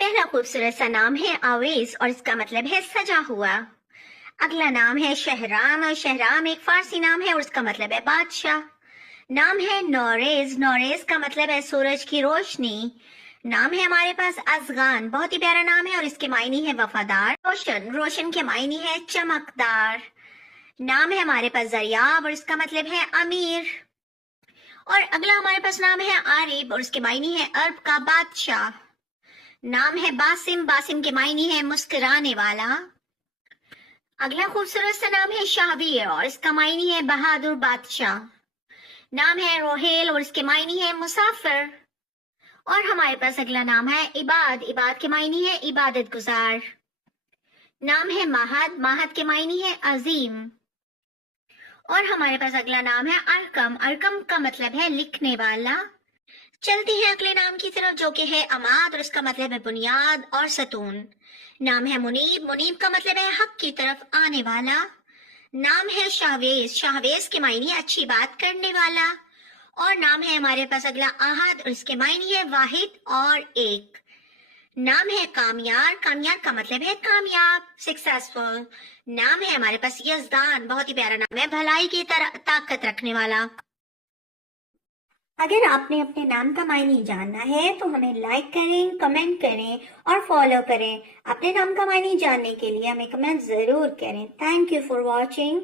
پہلا خوبصورت سا نام ہے آویز اور اس کا مطلب ہے سجا ہوا۔ اگلا نام ہے شہرام اور شہرام ایک فارسی نام ہے اور اس کا مطلب ہے بادشاہ۔ نام ہے نوریز، نوریز کا مطلب ہے سورج کی روشنی۔ نام ہے ہمارے پاس ازغان، بہت ہی پیارا نام ہے اور اس کے معنی ہے وفادار۔ روشن، روشن کے معنی ہے چمکدار۔ نام ہے ہمارے پاس زریاب اور اس کا مطلب ہے امیر۔ اور اگلا ہمارے پاس نام ہے عارب اور اس کے معنی ہے عرب کا بادشاہ۔ نام ہے باسم، باسم کے معنی ہے مسکرانے والا۔ اگلا خوبصورت سا نام ہے شاہویر اور اس کا معنی ہے بہادر بادشاہ۔ نام ہے روہیل اور اس کے معنی ہے مسافر۔ اور ہمارے پاس اگلا نام ہے عباد، عباد کے معنی ہے عبادت گزار۔ نام ہے ماہد، ماہد کے معنی ہے عظیم۔ اور ہمارے پاس اگلا نام ہے ارکم، ارکم کا مطلب ہے لکھنے والا۔ چلتی ہیں اگلے نام کی طرف جو کہ ہے عماد اور اس کا مطلب ہے بنیاد اور ستون۔ نام ہے منیب، منیب کا مطلب ہے حق کی طرف آنے والا۔ نام ہے شاہویز، شاہویز کے معنی اچھی بات کرنے والا۔ اور نام ہے ہمارے پاس اگلا احد اور اس کے معنی ہے واحد اور ایک۔ نام ہے کامیار، کامیار کا مطلب ہے کامیاب، سکسیسفل۔ نام ہے ہمارے پاس یزدان، بہت ہی پیارا نام ہے بھلائی کی طاقت رکھنے والا۔ اگر آپ نے اپنے نام کا معنی جاننا ہے تو ہمیں لائک کریں، کمنٹ کریں اور فالو کریں۔ اپنے نام کا معنی جاننے کے لیے ہمیں کمنٹ ضرور کریں۔ Thank you for watching.